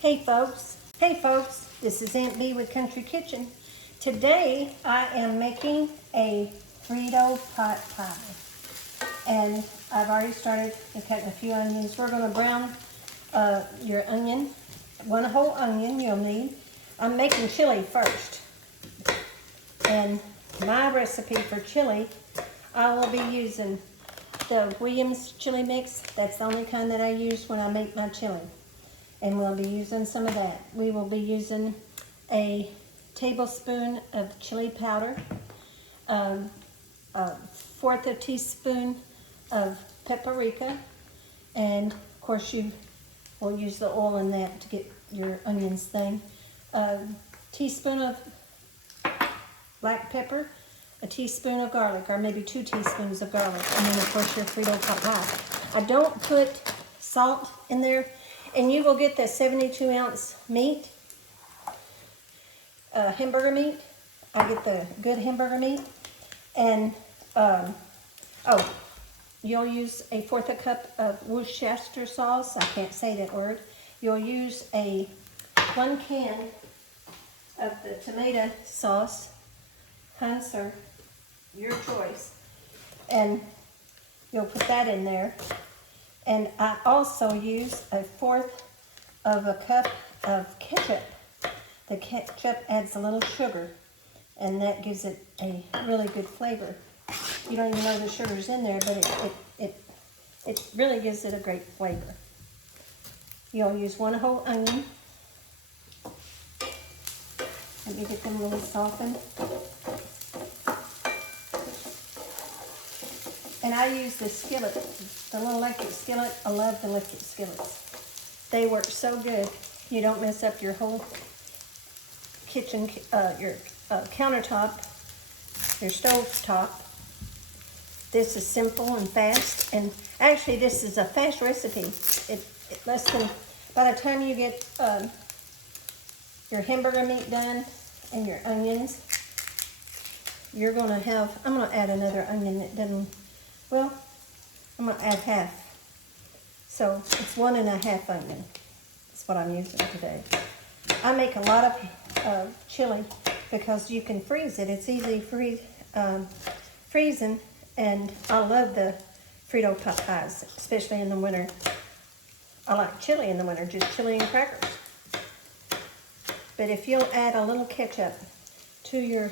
Hey folks, this is Aunt Bee with Country Kitchen. Today I am making a Frito pie. And I've already started cutting a few onions. We're going to brown your onion. One whole onion you'll need. I'm making chili first. And my recipe for chili, I will be using the Williams chili mix. That's the only kind that I use when I make my chili. And we'll be using some of that. We will be using a tablespoon of chili powder, a fourth of a teaspoon of paprika, and of course we'll use the oil in that to get your onions thing. A teaspoon of black pepper, a teaspoon of garlic, or maybe 2 teaspoons of garlic, and then of course your Frito pie. I don't put salt in there. And you will get the 72-ounce meat, hamburger meat. I get the good hamburger meat. And, you'll use a fourth a cup of Worcestershire sauce. I can't say that word. You'll use 1 can of the tomato sauce, Hunt's or your choice. And you'll put that in there. And I also use a fourth of a cup of ketchup. The ketchup adds a little sugar, and that gives it a really good flavor. You don't even know the sugar's in there, but it really gives it a great flavor. You'll use 1 whole onion. Let me get them really softened. And I use the skillet, the little electric skillet. I love the electric skillets. They work so good. You don't mess up your whole kitchen, your countertop, your stove top. This is simple and fast. And actually, this is a fast recipe. It less than, by the time you get your hamburger meat done and your onions, you're going to have, I'm going to add another onion that doesn't, well, I'm going to add half. So it's 1 1/2 onion. That's what I'm using today. I make a lot of chili because you can freeze it. It's easy freezing, and I love the Frito pies, especially in the winter. I like chili in the winter, just chili and crackers. But if you'll add a little ketchup to your,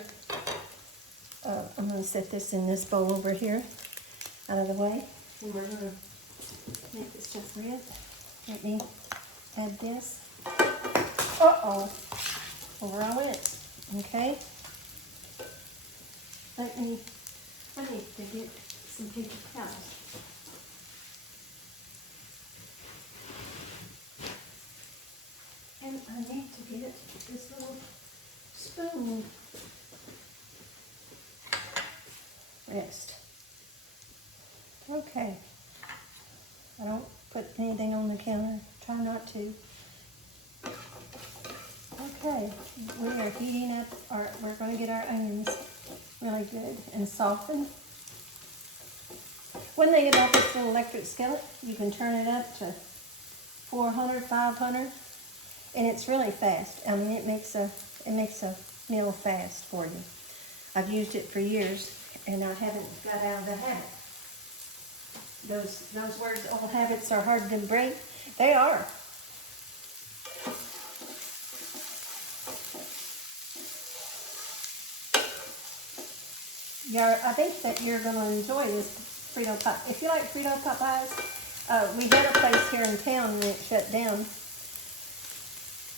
I'm going to set this in this bowl over here, out of the way, and we're going to make this just red. Let me add this. Uh-oh, over I went. Okay. I need to get some paper towels. And I need to get this little spoon. Rest. Okay. I don't put anything on the counter. Try not to. Okay. We are heating up we're going to get our onions really good and softened. One thing about this little electric skillet, you can turn it up to 400, 500, and it's really fast. I mean, it makes a meal fast for you. I've used it for years, and I haven't got out of the habit. Those words, old habits are hard to break. They are. Yeah, I think that you're going to enjoy this Frito pie. If you like Frito pies, we had a place here in town when it shut down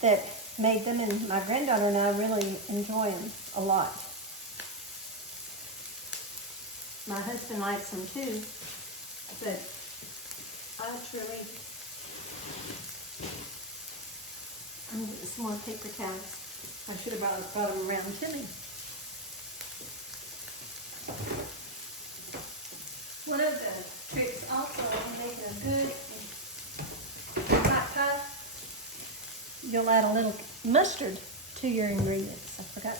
that made them, and my granddaughter and I really enjoy them a lot. My husband likes them too, but I'm getting some more paper towels. I should have brought them around to me. One of the tricks also in making a good hot pie, you'll add a little mustard to your ingredients. I forgot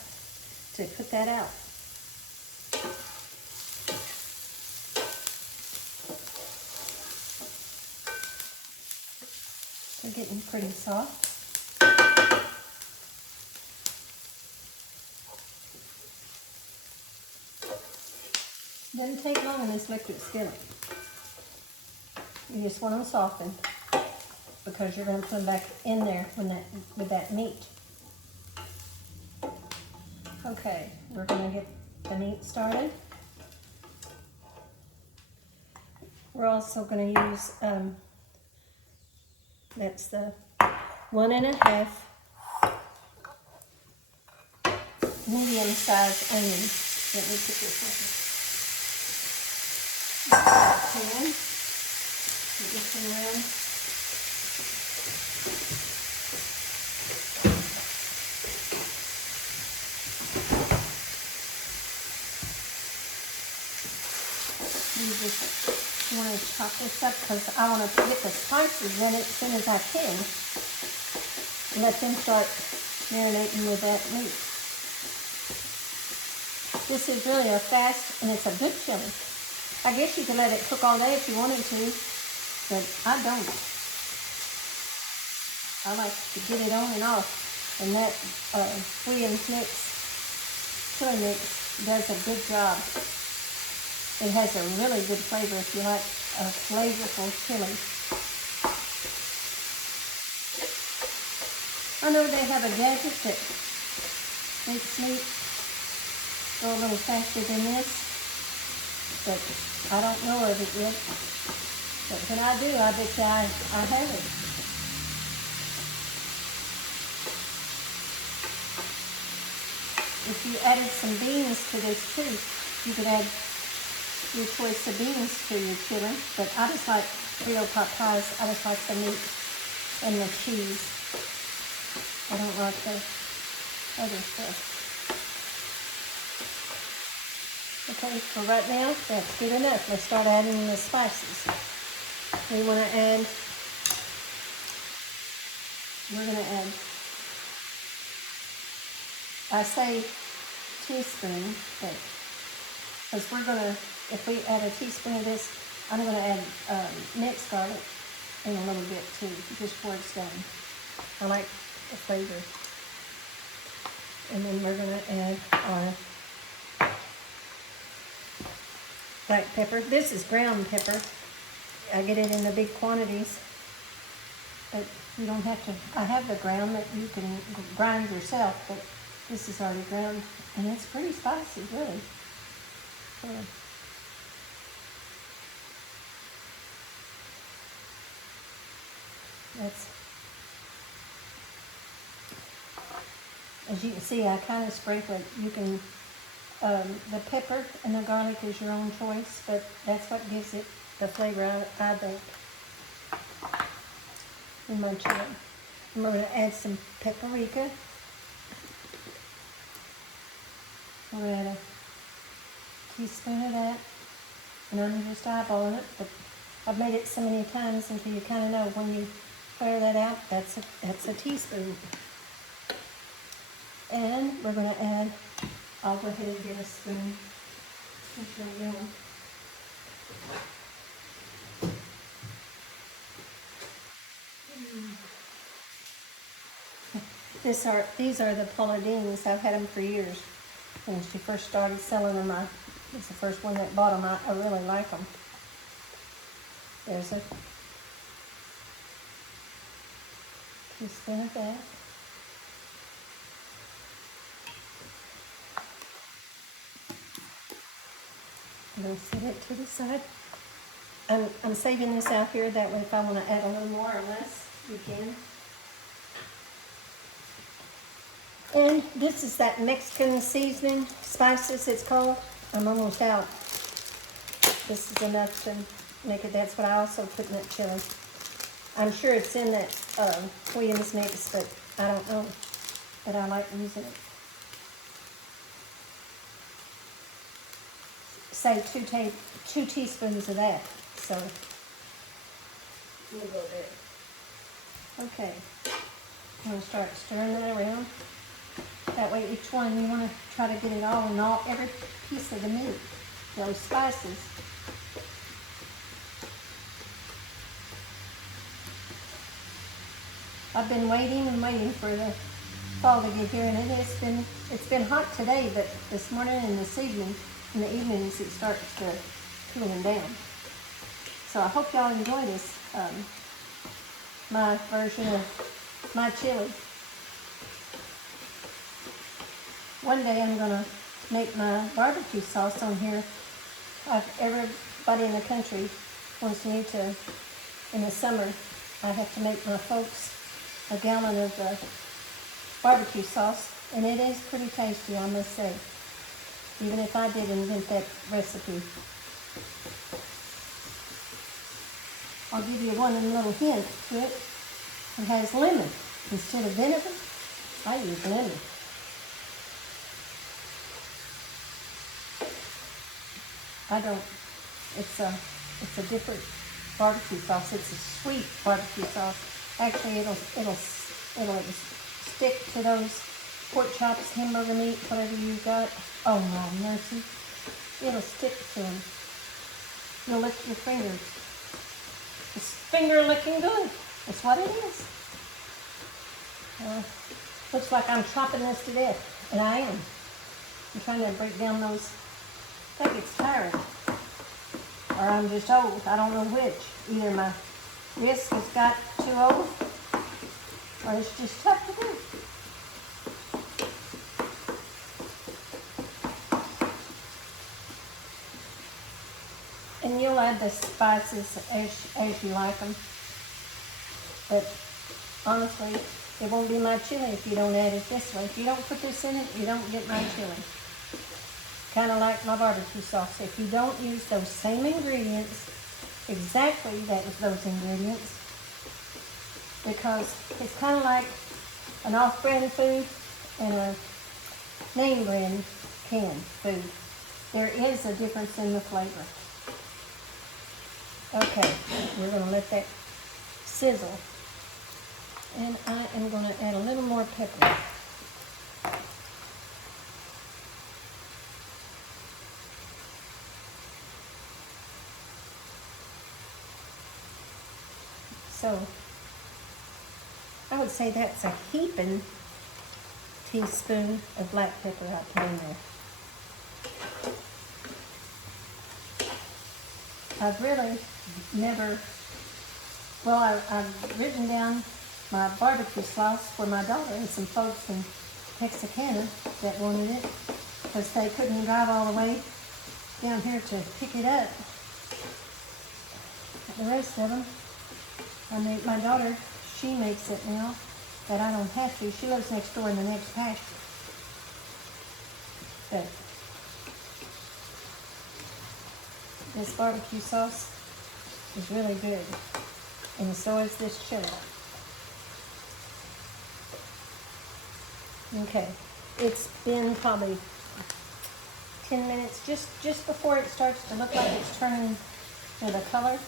to put that out. They're getting pretty soft. Doesn't take long in this liquid skillet. You just want them softened because you're going to put them back in there with that meat. Okay, we're going to get the meat started. We're also going to use, that's the 1.5 medium-sized onions. Let me put this in. Pan. Get this one around. You want to chop this up because I want to get the spices in it as soon as I can. Let them start marinating with that meat. This is really a fast and it's a good chili. I guess you could let it cook all day if you wanted to, but I don't. I like to get it on and off, and that Williams chili mix does a good job. It has a really good flavor if you like a flavorful chili. I know they have a gadget that makes meat go a little faster than this, but I don't know of it yet. But when I do, I bet you I have it. If you added some beans to this too, you could add your choice of beans to your chili, but I just like Frito Pies. I just like the meat and the cheese. I don't like the other stuff. Okay, for right now, that's good enough. Let's start adding the spices. We're going to add, I say teaspoon, but because we're going to, if we add a teaspoon of this, I'm going to add mixed garlic in a little bit too, just before it's done. I like the flavor. And then we're going to add our black pepper. This is ground pepper. I get it in the big quantities, but you don't have to. I have the ground that you can grind yourself, but this is already ground, and it's pretty spicy, really. So, that's, as you can see, I kind of sprinkle it. You can, the pepper and the garlic is your own choice, but that's what gives it the flavor, I think, in my chili. I'm going to add some paprika. I'm going to add a teaspoon of that, and I'm just eyeballing it, but I've made it so many times until you kind of know when you flare that out, that's a teaspoon. And we're going to add, I'll go ahead and get a spoon. These are the Pollardines. I've had them for years. When she first started selling them, I was the first one that bought them. I really like them. There's a teaspoon of that. I'm going to set it to the side. I'm saving this out here, that way if I want to add a little more or less, you can. And this is that Mexican seasoning, spices it's called. I'm almost out. This is enough to make it. That's what I also put in that chili. I'm sure it's in that Williams mix, but I don't know. But I like using it. Say 2 teaspoons of that. So we'll go there. Okay. I'm going to start stirring that around. That way each one, you want to try to get it all in every piece of the meat, those spices. I've been waiting and waiting for the fall to get here, and it's been hot today, but this morning and this evening in the evenings it starts to cooling down. So I hope y'all enjoy this, my version of my chili. One day I'm gonna make my barbecue sauce on here. Everybody in the country wants me to, in the summer, I have to make my folks a gallon of barbecue sauce, and it is pretty tasty, I must say, even if I did invent that recipe. I'll give you one little hint to it. It has lemon. Instead of vinegar, I use lemon. It's a different barbecue sauce. It's a sweet barbecue sauce. Actually, it'll stick to those pork chops, hamburger meat, whatever you got. Oh my mercy. It'll stick to them. You'll lick your fingers. It's finger licking good. That's what it is. Looks like I'm chopping this to death, and I am. I'm trying to break down those. I think it's tiring, or I'm just old. I don't know which. Either my wrist has got too old, or it's just tough to do. And you'll add the spices as you like them. But honestly, it won't be my chili if you don't add it this way. If you don't put this in it, you don't get my chili. Kind of like my barbecue sauce. If you don't use those same ingredients, exactly those ingredients, because it's kind of like an off-brand food and a name brand canned food. There is a difference in the flavor. Okay, we're going to let that sizzle. And I am going to add a little more pepper. So, I would say that's a heaping teaspoon of black pepper I put in there. I've really never, well, I've written down my barbecue sauce for my daughter and some folks in Texarkana that wanted it because they couldn't drive all the way down here to pick it up. The rest of them, my daughter, she makes it now, but I don't have to. She lives next door in the next pasture. But this barbecue sauce is really good, and so is this chili. Okay, it's been probably 10 minutes, just before it starts to look like it's turning to the color.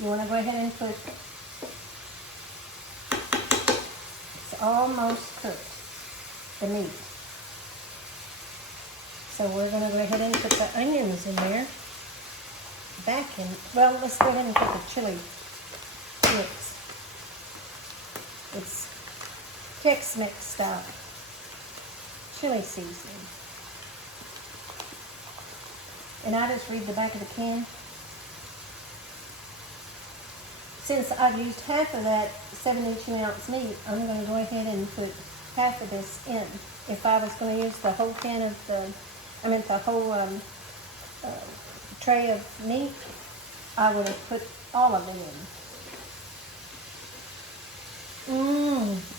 You want to go ahead and put, it's almost cooked, the meat. So we're going to go ahead and put the onions in there. Back in, well, let's go ahead and put the chili mix. It's Tex-Mex style chili seasoning. And I just read the back of the can. Since I've used half of that 72-ounce meat, I'm going to go ahead and put half of this in. If I was going to use the whole can of the whole tray of meat, I would have put all of it in.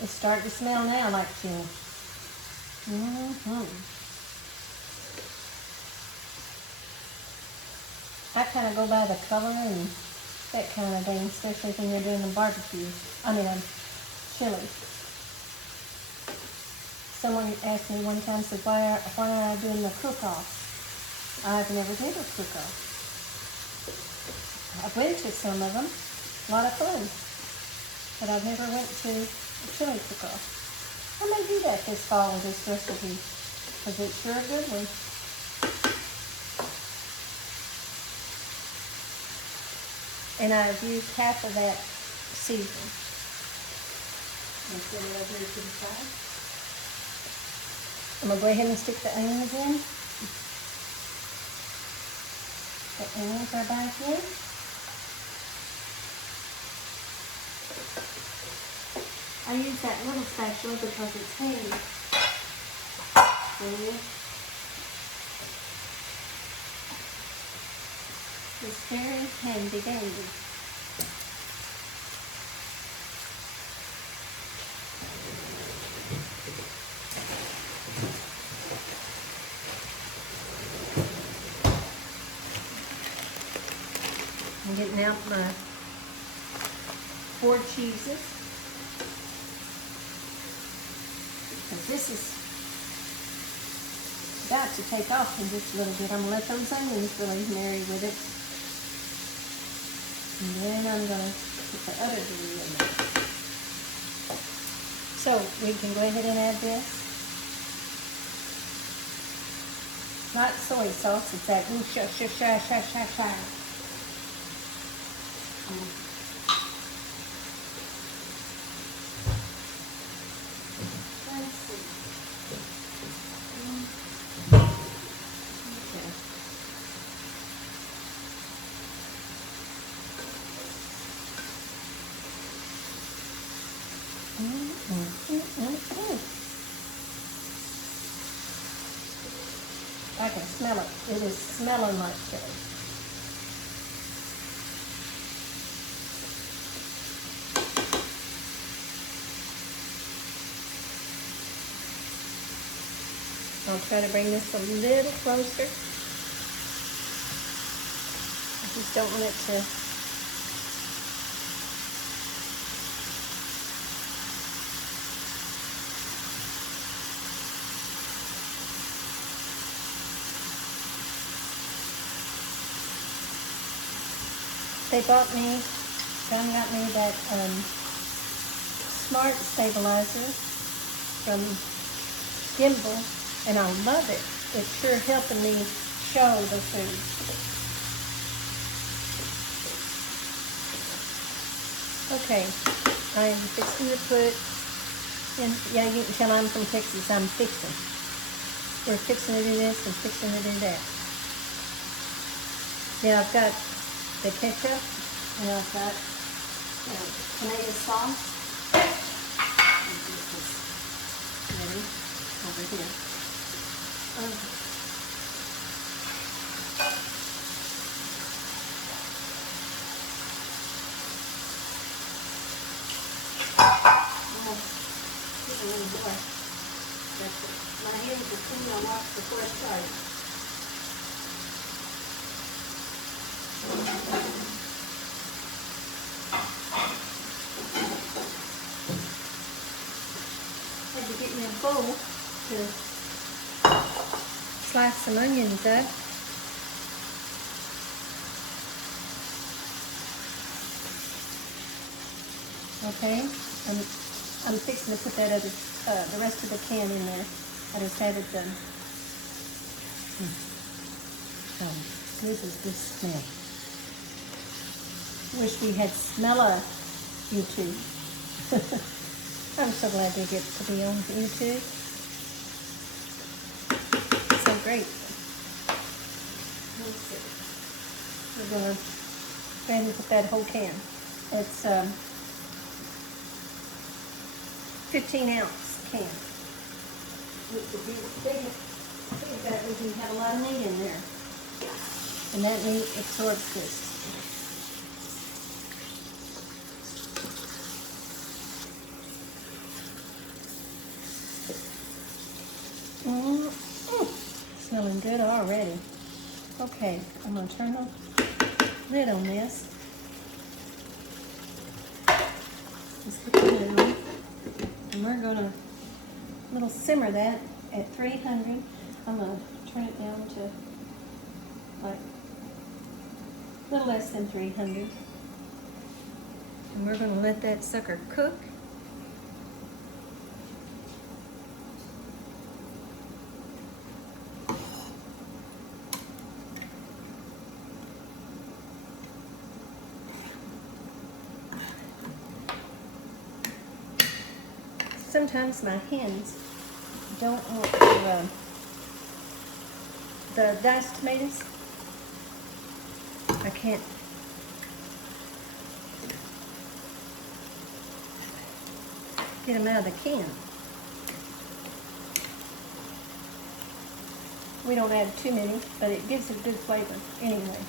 It's starting to smell now like chili. I kind of go by the color and that kind of thing, especially when you're doing a barbecue. Chili. Someone asked me one time, said, why are I doing the cook-off? I've never did a cook-off. I've went to some of them, a lot of fun, but I've never went to a chili cook-off. I may do that this fall with this recipe, because it's sure a good one. And I've used half of that seasoning. Let's get it over here to the side. I'm going to go ahead and stick the onions in. The onions are back in. I use that little spatula because it's handy. See? It's very handy dandy. I'm getting out my 4 cheeses. Because this is about to take off in just a little bit. I'm going to let those onions really marry with it. And then I'm going to put the other glue in there. So we can go ahead and add this. Not soy sauce, it's that ooh sha sha sha sha sha sha. Let's see. Okay. I can smell it. It is smelling like chili. I'll try to bring this a little closer. I just don't want it to John got me that smart stabilizer from Gimbal, and I love it. It's sure helping me show the food. Okay, I'm fixing to put in, yeah, you can tell I'm from Texas, I'm fixing. We're fixing to do this and fixing to do that. Now I've got the ketchup, and I've got tomato sauce. Ready? Over here. Get a little more. That's it. My hands are clean. I washed before I started. Had to get me a bowl to slice some onions up. Okay, I'm fixing to put that other, the rest of the can in there. I just had it done. Oh, good is this smell. Wish we had smella YouTube. I'm so glad we get to be on YouTube. So great. Let's see. We're gonna go ahead and put that whole can. It's 15-ounce can. With the big that we can have a lot of meat in there. And that meat absorbs this. Smelling good already. Okay, I'm going to turn the lid on this. Just put the lid on. And we're going to little simmer that at 300. I'm going to turn it down to like a little less than 300. And we're going to let that sucker cook. Sometimes my hands don't want to, the diced tomatoes, can't. Get them out of the can. We don't add too many, but it gives a good flavor anyway.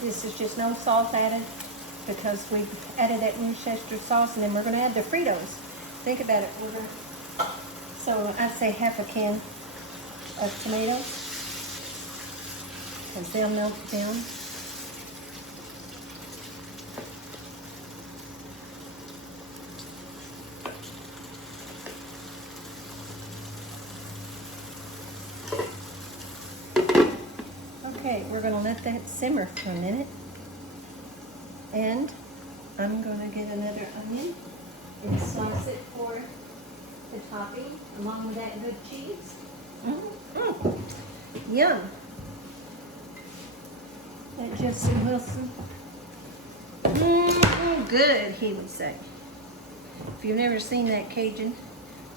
This is just no salt added because we added that Worcestershire sauce, and then we're going to add the Fritos. Think about it. So I'd say half a can of tomatoes because they'll melt down. Okay, we're going to let that simmer for a minute. And I'm going to get another onion and slice it for the topping along with that good cheese. Yum. That Justin Wilson. Good, he would say. If you've never seen that Cajun,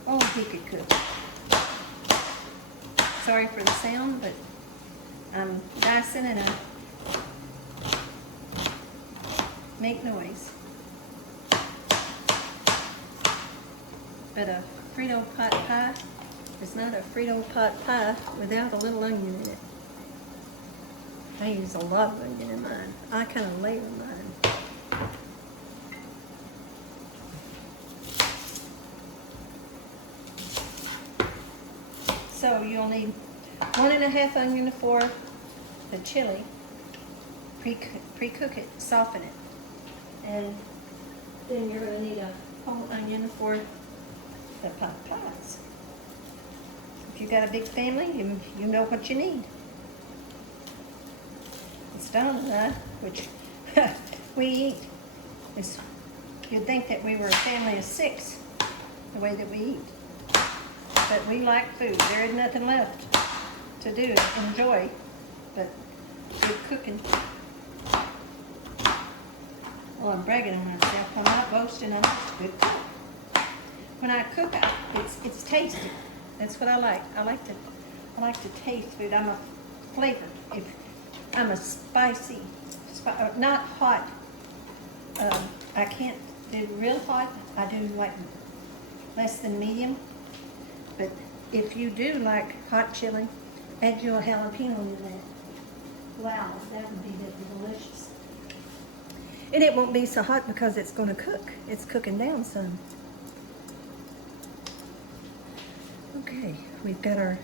oh, he could cook. Sorry for the sound, but I'm dicing and I make noise. But a Frito pot pie is not a Frito pot pie without a little onion in it. I use a lot of onion in mine. I kind of layer mine. So you'll need 1.5 onion for the chili. Pre-cook it, soften it. And then you're going to need a whole onion for the pot pies. If you've got a big family, you know what you need. It's Donna and I, which we eat. You'd think that we were a family of 6, the way that we eat. But we like food. There is nothing left to do, enjoy, but good cooking. Well, I'm bragging on myself. I'm not boasting. I'm just a good cook. When I cook, it's tasty. That's what I like. I like to taste food. I'm a flavor. I'm a spicy, not hot. I can't do real hot. I do like less than medium. But if you do like hot chili, add your jalapeno in that. Wow, that would be delicious. And it won't be so hot because it's going to cook. It's cooking down some. Okay, we've got our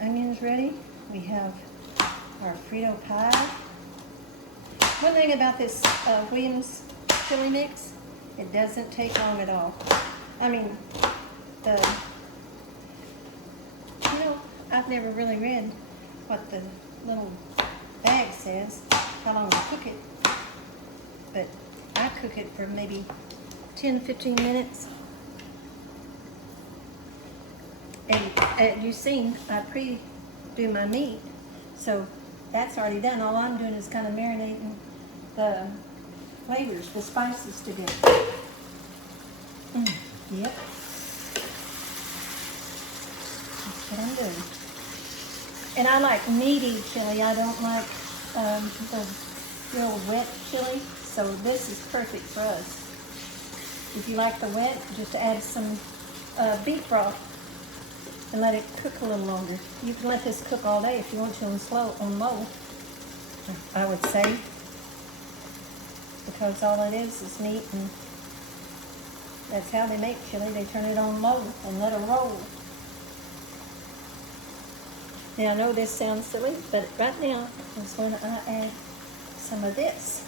onions ready. We have our Frito pie. One thing about this Williams chili mix, it doesn't take long at all. I mean, I've never really read what the little bag says, how long to cook it, but I cook it for maybe 10-15 minutes. And as you've seen, I pre-do my meat, so that's already done. All I'm doing is kind of marinating the flavors, the spices together. Yep. That's what I'm doing. And I like meaty chili. I don't like the real wet chili, so this is perfect for us. If you like the wet, just add some beef broth and let it cook a little longer. You can let this cook all day if you want to on low, I would say, because all it is meat, and that's how they make chili. They turn it on low and let it roll. Now I know this sounds silly, but right now is when I add some of this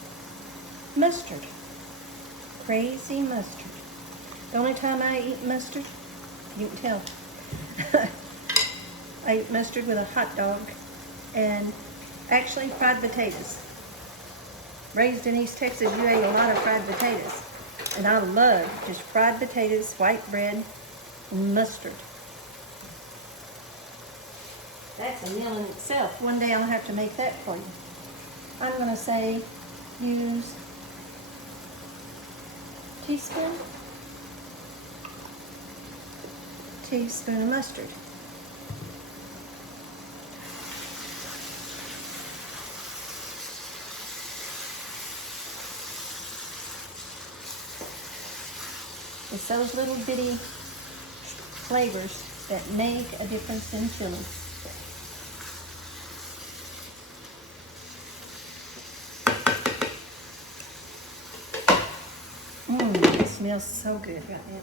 mustard. Crazy mustard. The only time I eat mustard, you can tell, I eat mustard with a hot dog and actually fried potatoes. Raised in East Texas, you ate a lot of fried potatoes. And I love just fried potatoes, white bread, and mustard. That's a meal in itself. One day I'll have to make that for you. I'm going to say use teaspoon of mustard. It's those little bitty flavors that make a difference in chili. It smells so good right now.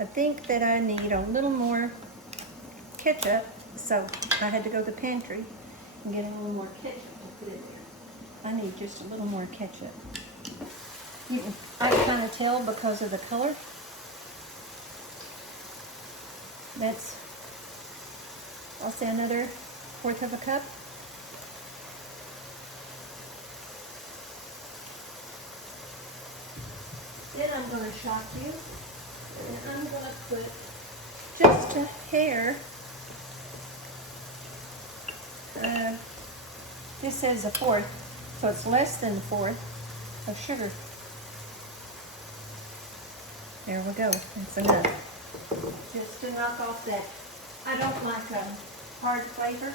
I think that I need a little more ketchup, so I had to go to the pantry and get a little more ketchup to put in there. I need just a little more ketchup. I can kind of tell because of the color. That's, I'll say another 1/4 of a cup. Then I'm going to shock you, and I'm going to put just a hair. This says 1/4, so it's less than 1/4 of sugar. There we go. That's enough. Just to knock off that. I don't like a hard flavor.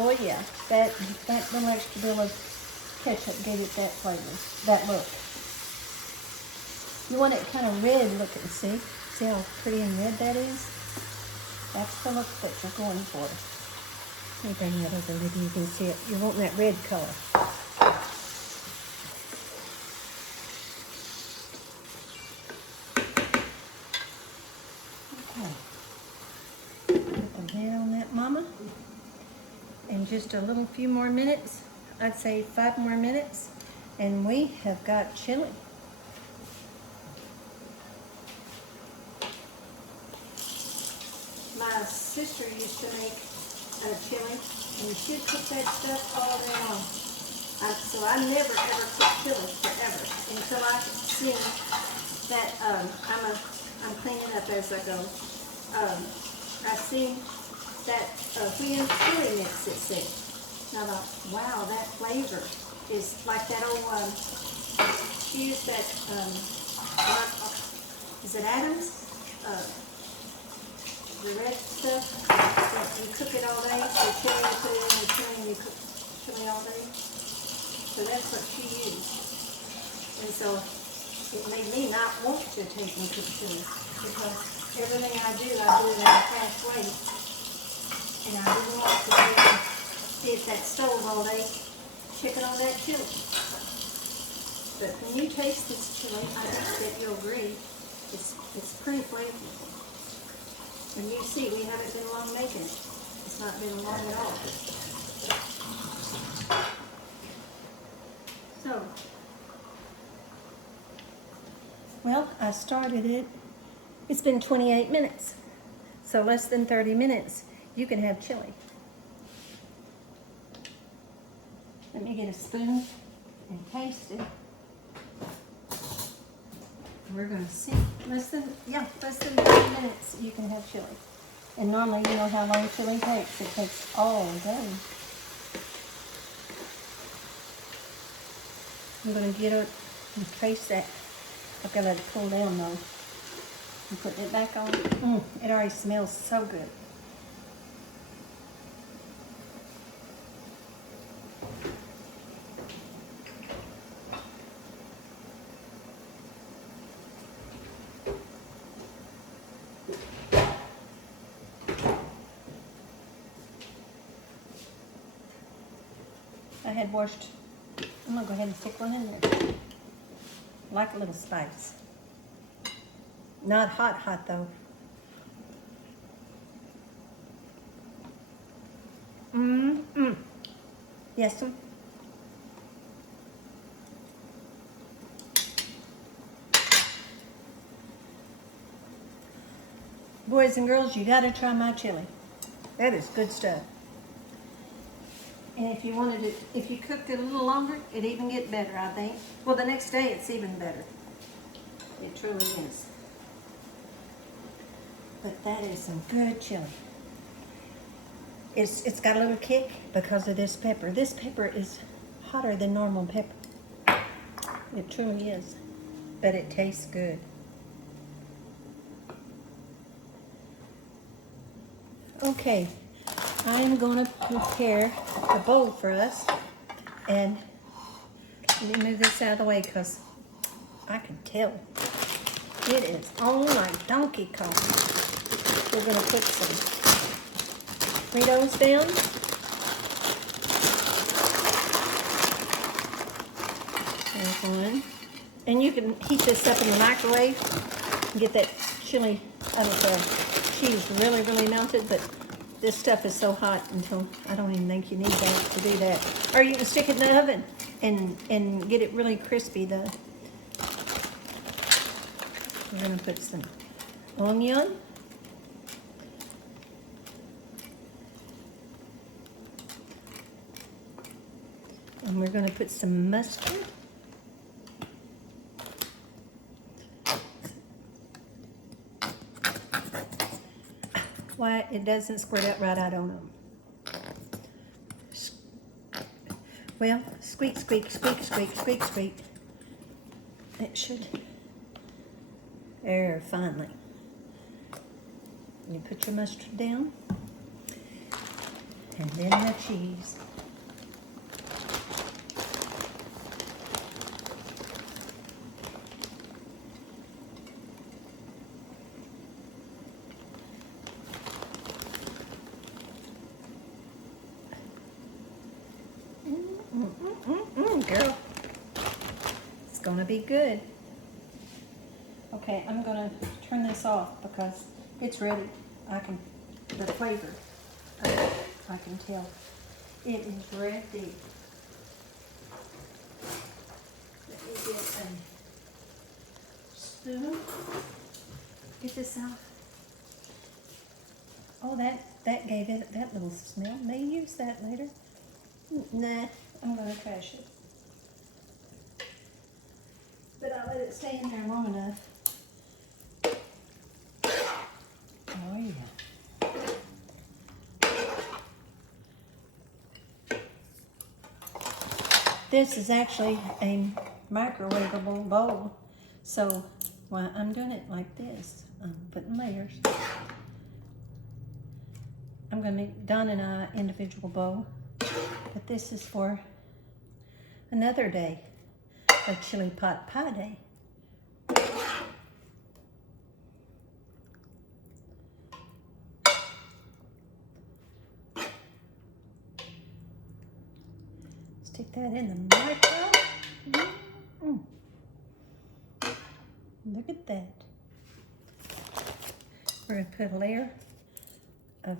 Oh yeah, that little extra bit of ketchup gave it that flavor, that look. You want it kind of red looking, see? See how pretty and red that is? That's the look that you're going for. Let me bring that over with you, you can see it. You're wanting that red color. Okay. Put the lid on that, Mama. In just a little few more minutes, I'd say 5 more minutes, and we have got chili. My sister used to make chili, and she'd cook that stuff all day long. So I never ever cooked chili forever until I seen that. I'm cleaning up as I go. I seen that when chili mix it said. And I thought, wow, that flavor is like that old. She used that. Is it Adams? The red stuff that you cook it all day. The chili you put it in the chili and you cook chili all day. So that's what she used. And so it made me not want to take and cook chili because everything I do it in a fast way. And I didn't want to be at that stove all day checking on that chili. But when you taste this chili, I think that you'll agree, it's pretty flavorful. And you see, we haven't been long making it. It's not been long at all. So, well, I started it. It's been 28 minutes. So less than 30 minutes, you can have chili. Let me get a spoon and taste it. We're going to see. Less than 30 minutes you can have chili. And normally you know how long chili takes. It takes all day. I'm going to get it and trace that. I've got to let it cool down though. I'm putting it back on. It already smells so good. I had washed, I'm going to go ahead and stick one in there. Like a little spice. Not hot though. Yes, sir. Boys and girls, you got to try my chili. That is good stuff. And if you wanted it, if you cooked it a little longer, it'd even get better, I think. Well, the next day, it's even better. It truly is. But that is some good chili. It's got a little kick because of this pepper. This pepper is hotter than normal pepper. It truly is. But it tastes good. Okay, I'm gonna prepare a bowl for us. And let me move this out of the way because I can tell it is on like Donkey Kong. We're gonna put some Fritos down. There's one. And you can heat this up in the microwave and get that chili, cheese really, really melted, but this stuff is so hot until I don't even think you need that to do that. Or you can stick it in the oven and get it really crispy. We're gonna put some onion. And we're gonna put some mustard. Why it doesn't squirt out right, I don't know. Well, squeak, squeak, squeak, squeak, squeak, squeak. It should. There, finally. You put your mustard down. And then the cheese. Girl, it's gonna be good. Okay, I'm gonna turn this off because it's ready. The flavor, I can tell. It is ready. Let me get a spoon. Get this out. Oh, that gave it that little smell. May use that later. Nah, I'm gonna trash it. But I'll let it stay in there long enough. Oh yeah. This is actually a microwavable bowl. So I'm doing it like this. I'm putting layers. I'm gonna make Don and I individual bowl. But this is for another day, a chili pot pie day. Stick that in the microwave. Look at that. We're going to put a layer of.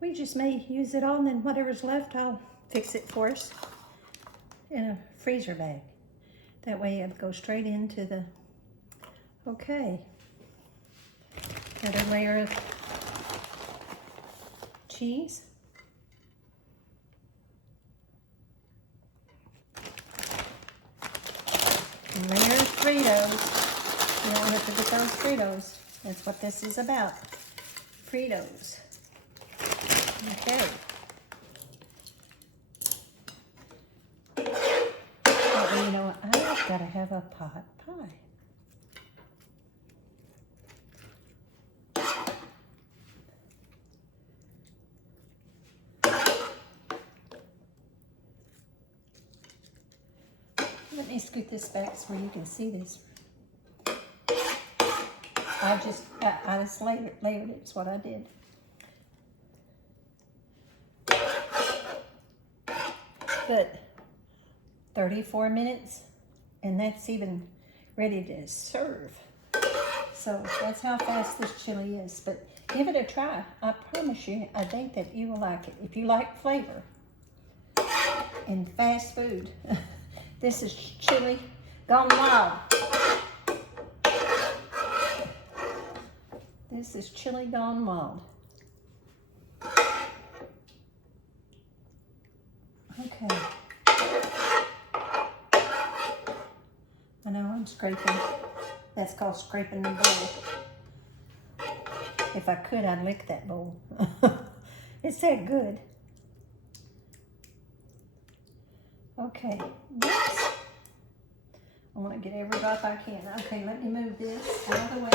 We just may use it all, and then whatever's left, I'll fix it for us in a freezer bag. That way it'll go straight into the, okay. Another layer of cheese. And layer of Fritos. You don't have to get those Fritos. That's what this is about. Fritos. Okay. Oh, you know what? I've got to have a pot pie. Let me scoot this back so you can see this. I just layered it. It's what I did. But 34 minutes, and that's even ready to serve. So that's how fast this chili is. But give it a try. I promise you, I think that you will like it. If you like flavor and fast food, this is chili gone wild. This is chili gone wild. Okay. I know I'm scraping. That's called scraping the bowl. If I could, I'd lick that bowl. It's that good. Okay, next. I want to get every drop I can. Okay, let me move this out of the way.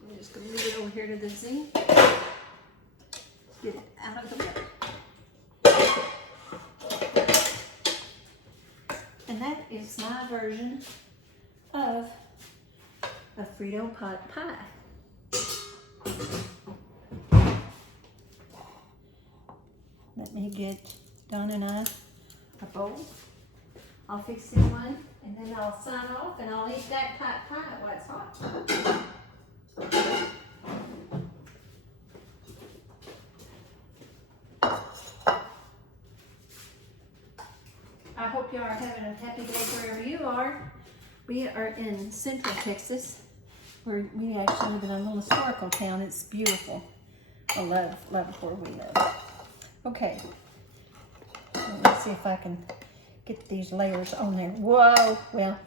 I'm just going to move it over here to the zinc. Get it out of the way. And that is my version of a Frito pie. Let me get Don and I a bowl. I'll fix him one, and then I'll sign off, and I'll eat that pot pie while it's hot. I hope you are having a happy day wherever you are. We are in Central Texas, where we actually live in a little historical town. It's beautiful. I love where we live. Okay, let me see if I can get these layers on there. Whoa, well,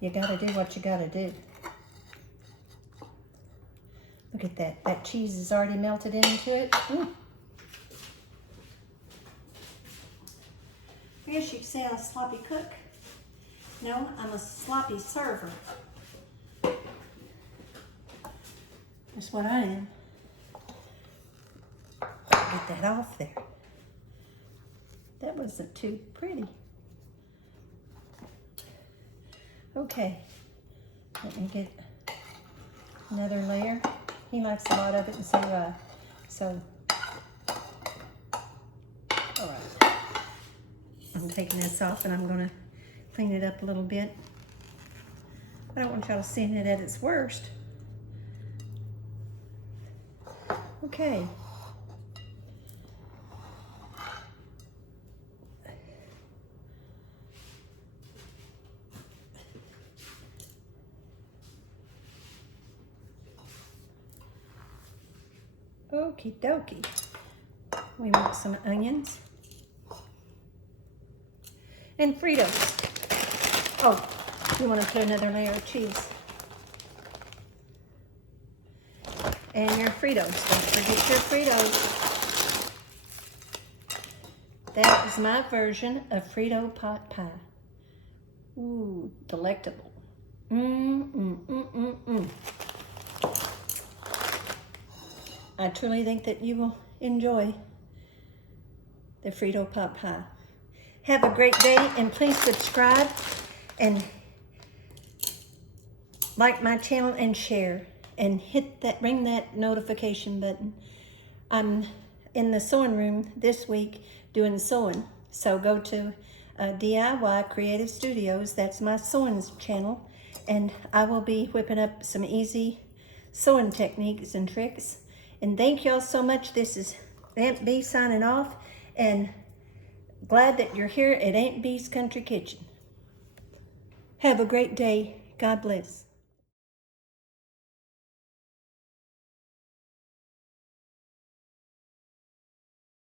you gotta do what you gotta do. Look at that. That cheese is already melted into it. Ooh. I guess you could say I'm a sloppy cook. No, I'm a sloppy server. That's what I am. Get that off there. That wasn't too pretty. Okay, let me get another layer. He likes a lot of it, and so do I. So, all right. I'm taking this off, and I'm gonna clean it up a little bit. I don't want y'all seeing it at its worst. Okay. Okie dokie. We want some onions. And Fritos. Oh, you want to put another layer of cheese. And your Fritos. Don't forget your Fritos. That is my version of Frito pot pie. Ooh, delectable. I truly think that you will enjoy the Frito pot pie. Have a great day, and please subscribe and like my channel and share, and hit that, ring that notification button. I'm in the sewing room this week doing sewing, so go to DIY Creative Studios. That's my sewing channel, and I will be whipping up some easy sewing techniques and tricks. And thank y'all so much. This is Aunt B signing off, and glad that you're here at Aunt B's Country Kitchen. Have a great day. God bless.